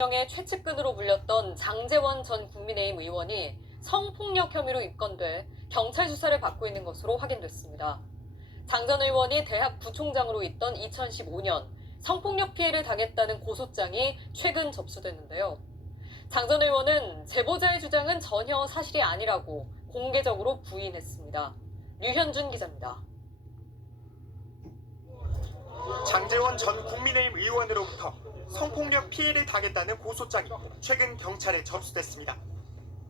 명의 최측근으로 불렸던 장재원 전 국민의힘 의원이 성폭력 혐의로 입건돼 경찰 수사를 받고 있는 것으로 확인됐습니다. 장 전 의원이 대학 부총장으로 있던 2015년 성폭력 피해를 당했다는 고소장이 최근 접수됐는데요. 장 전 의원은 제보자의 주장은 전혀 사실이 아니라고 공개적으로 부인했습니다. 류현준 기자입니다. 장재원 전 국민의힘 의원으로부터 성폭력 피해를 당했다는 고소장이 최근 경찰에 접수됐습니다.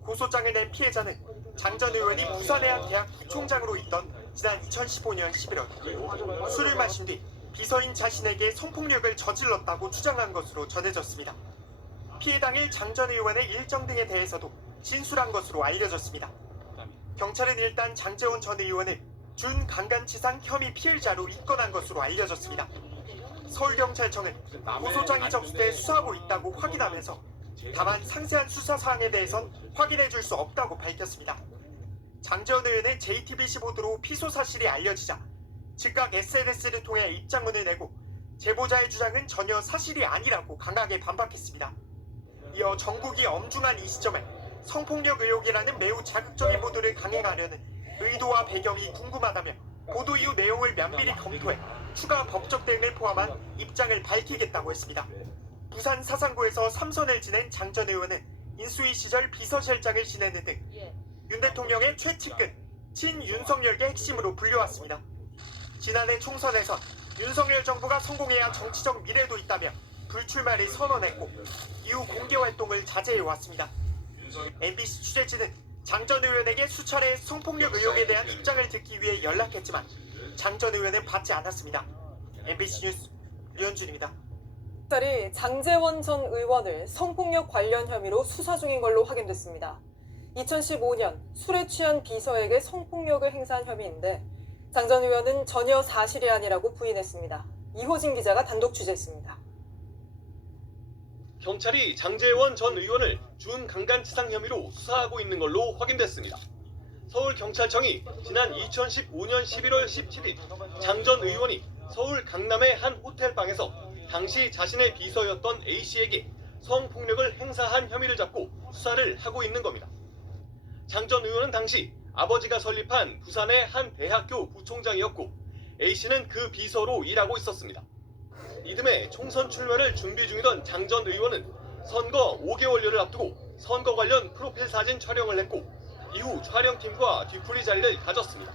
고소장을 낸 피해자는 장 전 의원이 부산해양대학 부총장으로 있던 지난 2015년 11월 술을 마신 뒤 비서인 자신에게 성폭력을 저질렀다고 주장한 것으로 전해졌습니다. 피해 당일 장 전 의원의 일정 등에 대해서도 진술한 것으로 알려졌습니다. 경찰은 일단 장재원 전 의원을 준강간치상 혐의 피해자로 입건한 것으로 알려졌습니다. 서울경찰청은 고소장이 접수돼 수사하고 있다고 확인하면서 다만 상세한 수사 사항에 대해선 확인해 줄 수 없다고 밝혔습니다. 장재원 의원은 JTBC 보도로 피소 사실이 알려지자 즉각 SNS를 통해 입장문을 내고 제보자의 주장은 전혀 사실이 아니라고 강하게 반박했습니다. 이어 정국이 엄중한 이 시점에 성폭력 의혹이라는 매우 자극적인 보도를 강행하려는 의도와 배경이 궁금하다며 보도 이후 내용을 면밀히 검토해 추가 법적 대응을 포함한 입장을 밝히겠다고 했습니다. 부산 사상구에서 삼선을 지낸 장전 의원은 인수위 시절 비서실장을 지내는 등 윤 대통령의 최측근 친윤석열계 핵심으로 불려왔습니다. 지난해 총선에선 윤석열 정부가 성공해야 정치적 미래도 있다며 불출마를 선언했고 이후 공개 활동을 자제해 왔습니다. MBC 취재진은 장 전 의원에게 수차례 성폭력 의혹에 대한 입장을 듣기 위해 연락했지만 장 전 의원은 받지 않았습니다. MBC 뉴스 류현준입니다. 경찰이 장재원 전 의원을 성폭력 관련 혐의로 수사 중인 걸로 확인됐습니다. 2015년 술에 취한 비서에게 성폭력을 행사한 혐의인데 장 전 의원은 전혀 사실이 아니라고 부인했습니다. 이호진 기자가 단독 취재했습니다. 경찰이 장재원 전 의원을 준강간치상 혐의로 수사하고 있는 걸로 확인됐습니다. 서울경찰청이 지난 2015년 11월 17일 장 전 의원이 서울 강남의 한 호텔방에서 당시 자신의 비서였던 A씨에게 성폭력을 행사한 혐의를 잡고 수사를 하고 있는 겁니다. 장 전 의원은 당시 아버지가 설립한 부산의 한 대학교 부총장이었고 A씨는 그 비서로 일하고 있었습니다. 이듬해 총선 출마를 준비 중이던 장 전 의원은 선거 5개월여를 앞두고 선거 관련 프로필 사진 촬영을 했고 이후 촬영팀과 뒤풀이 자리를 가졌습니다.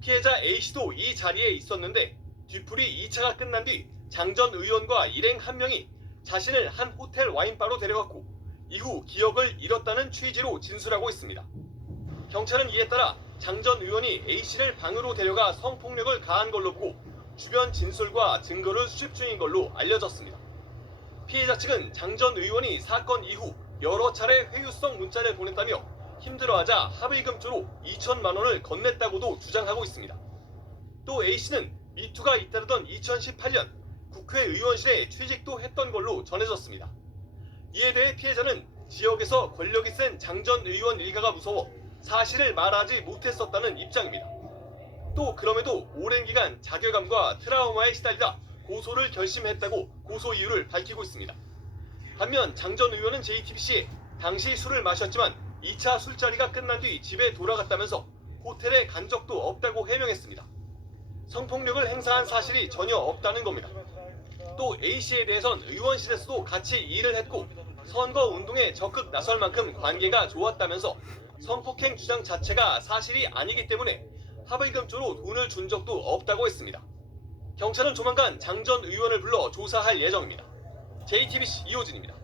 피해자 A씨도 이 자리에 있었는데 뒤풀이 2차가 끝난 뒤 장 전 의원과 일행 한 명이 자신을 한 호텔 와인바로 데려갔고 이후 기억을 잃었다는 취지로 진술하고 있습니다. 경찰은 이에 따라 장 전 의원이 A씨를 방으로 데려가 성폭력을 가한 걸로 보고 주변 진술과 증거를 수집 중인 걸로 알려졌습니다. 피해자 측은 장 전 의원이 사건 이후 여러 차례 회유성 문자를 보냈다며 힘들어하자 합의금조로 2천만 원을 건넸다고도 주장하고 있습니다. 또 A씨는 미투가 잇따르던 2018년 국회의원실에 취직도 했던 걸로 전해졌습니다. 이에 대해 피해자는 지역에서 권력이 센 장전 의원 일가가 무서워 사실을 말하지 못했었다는 입장입니다. 또 그럼에도 오랜 기간 자괴감과 트라우마에 시달리다 고소를 결심했다고 고소 이유를 밝히고 있습니다. 반면 장 전 의원은 JTBC에 당시 술을 마셨지만 2차 술자리가 끝난 뒤 집에 돌아갔다면서 호텔에 간 적도 없다고 해명했습니다. 성폭력을 행사한 사실이 전혀 없다는 겁니다. 또 A씨에 대해선 의원실에서도 같이 일을 했고 선거 운동에 적극 나설 만큼 관계가 좋았다면서 성폭행 주장 자체가 사실이 아니기 때문에 합의금조로 돈을 준 적도 없다고 했습니다. 경찰은 조만간 장 전 의원을 불러 조사할 예정입니다. JTBC 이호진입니다.